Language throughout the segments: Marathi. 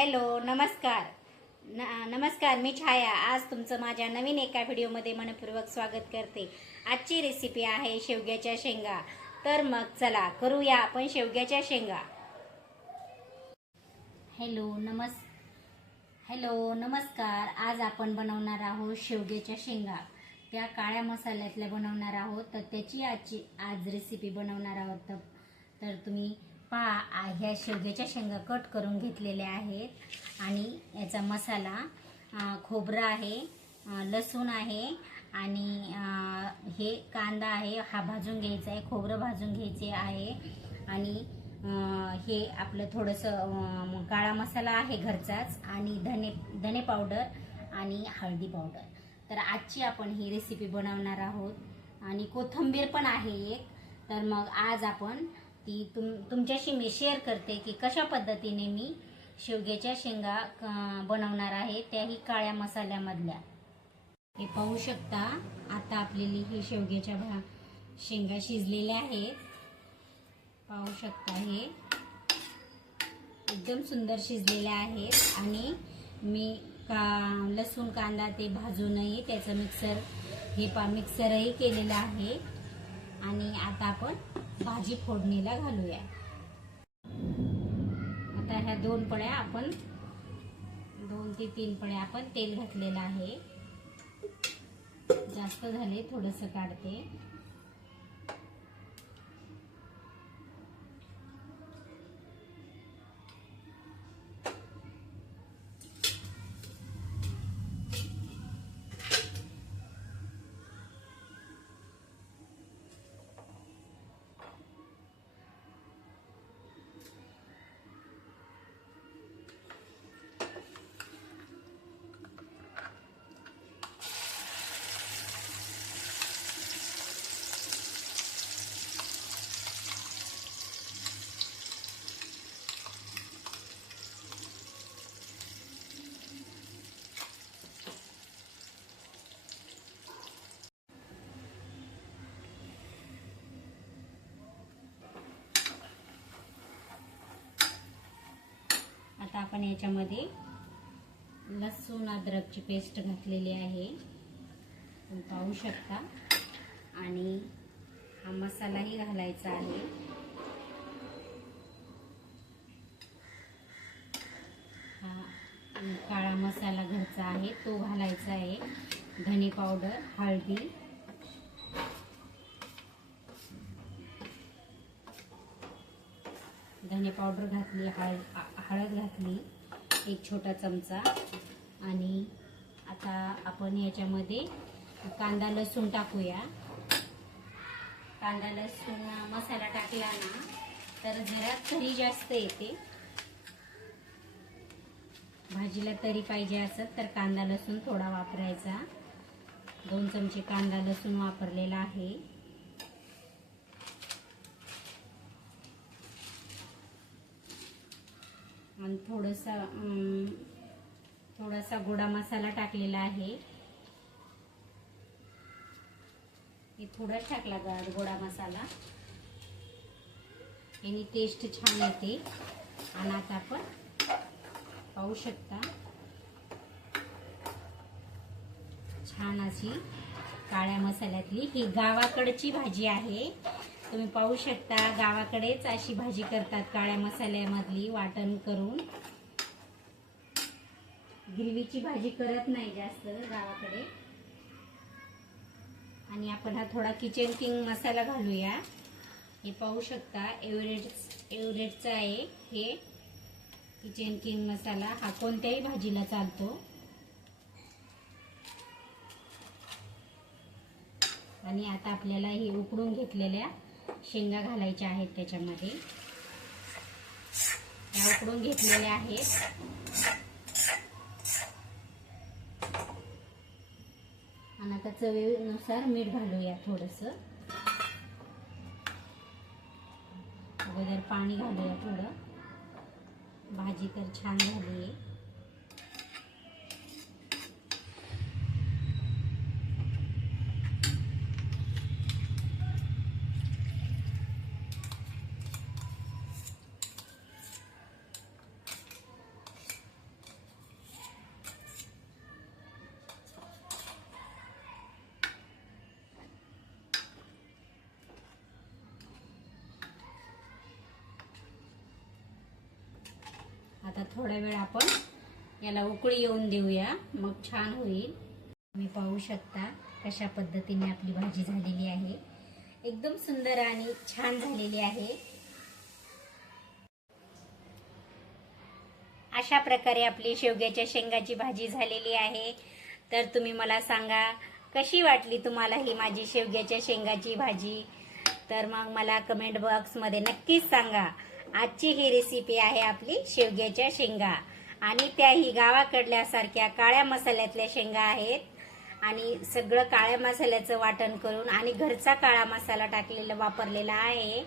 हॅलो नमस्कार. न नमस्कार मी छाया. आज तुमचं माझ्या नवीन एका व्हिडिओमध्ये मनपूर्वक स्वागत करते. आजची रेसिपी आहे शेवग्याच्या शेंगा. तर मग चला करूया आपण शेवग्याच्या शेंगा. हॅलो नमस् हॅलो नमस्कार. आज आपण बनवणार आहोत शेवग्याच्या शेंगा. त्या काळ्या मसाल्यातल्या बनवणार आहोत. तर त्याची आजची आज रेसिपी बनवणार आहोत. तर तर तुम्ही पहा ह्या शेवग्याच्या शेंगा कट करून घेतलेल्या आहेत. आणि याचा मसाला खोबरं आहे लसूण आहे आणि हे कांदा आहे हा भाजून घ्यायचा आहे खोबरं भाजून घ्यायचे आहे. आणि हे आपलं थोडंसं काळा मसाला आहे घरचाच आणि धने धने पावडर आणि हळदी पावडर. तर आजची आपण ही रेसिपी बनवणार आहोत. आणि कोथिंबीर पण आहे एक. तर मग आज आपण ती तुम तुमच्याशी मी शेअर करते की कशा पद्धतीने मी शेवग्याच्या शेंगा क- बनवणार आहे त्याही काळ्या मसाल्यामधल्या. हे पाहू शकता आता आपल्याली ही शेवग्याच्या भा शेंगा शिजलेल्या आहेत. पाहू शकता हे. एकदम सुंदर शिजलेल्या आहेत. आणि मी का लसूण कांदा ते भाजूनही त्याचं मिक्सर हे पा मिक्सरही केलेलं आहे. आणि आता आपण भाजी फोडणीला घालूया. आता ह्या दोन पळ्या आपण दोन ते तीन पळ्या आपण तेल घातलेलं आहे. जास्त झाले थोडंसं काढते. आता आपण याच्यामध्ये लसूण अद्रकची पेस्ट घातलेली आहे. तुम्ही पाहू शकता. आणि हा मसालाही घालायचा आहे. हा काळा मसाला घरचा आहे. तो घालायचा आहे. धने पावडर हळदी. धने पावडर घातली हळद हळद घातली एक छोटा चमचा. आणि आता आपण याच्यामध्ये कांदा लसूण टाकूया. कांदा लसूण मसाला टाकला ना तर जरा तरी जास्त येते. भाजीला तरी पाहिजे असत तर कांदा लसूण थोडा वापरायचा. दोन चमचे कांदा लसूण वापरलेला आहे. आणि थोडंसा थोडासा गोडा मसाला टाकलेला आहे. हे थोडाच टाकला गा गोडा मसाला. याने टेस्ट छान येते. आणि आता आपण पाहू शकता छान अशी काळ्या मसाल्यातली ही गावाकडची भाजी आहे. तुम्ही पाहू शकता गावाकडेच अशी भाजी करतात काळ्या मसाल्यामधली वाटण करून. गिरवीची भाजी करत नाही जास्त गावाकडे. आणि आपण हा थोडा किचन किंग मसाला घालूया. हे पाहू शकता एव्हरेज एव्हरेजचा आहे हे. किचन किंग मसाला हा कोणत्याही भाजीला चालतो. आणि आता आपल्याला हे उकडून घेतलेल्या शेंगा घालायच्या आहेत त्याच्यामध्ये. त्या उकडून घेतलेल्या आहेत. आणि आता चवीनुसार मीठ घालूया थोडस. अगोदर पाणी घालूया थोडं. भाजी तर छान झाली आहे आता थोडा वेळ आपण याला उकळी येऊन देऊया. मग छान होईल. तुम्ही पाहू शकता कशा पद्धतीने आपली भाजी झालेली आहे. एकदम सुंदर आणि छान झालेली आहे. अशा प्रकारे आपली शेवग्याच्या शेंगाची भाजी झालेली आहे. तर तुम्ही मला सांगा कशी वाटली तुम्हाला ही माझी शेवग्याच्या शेंगाची भाजी? तर मग मला कमेंट बॉक्समध्ये नक्कीच सांगा. आजची ही रेसिपी आहे आपली शेवग्याच्या शेंगा. आणि त्याही गावाकडल्यासारख्या काळ्या मसाल्यातल्या शेंगा आहेत. आणि सगळं काळ्या मसाल्याचं वाटण करून आणि घरचा काळा मसाला टाकलेला वापरलेला आहे.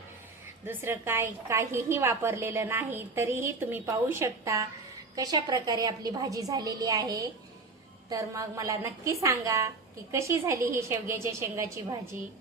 दुसरं काय काहीही वापरलेलं नाही तरीही तुम्ही पाहू शकता कशा प्रकारे आपली भाजी झालेली आहे. तर मग मला नक्की सांगा की कशी झाली ही शेवग्याच्या शेंगाची भाजी?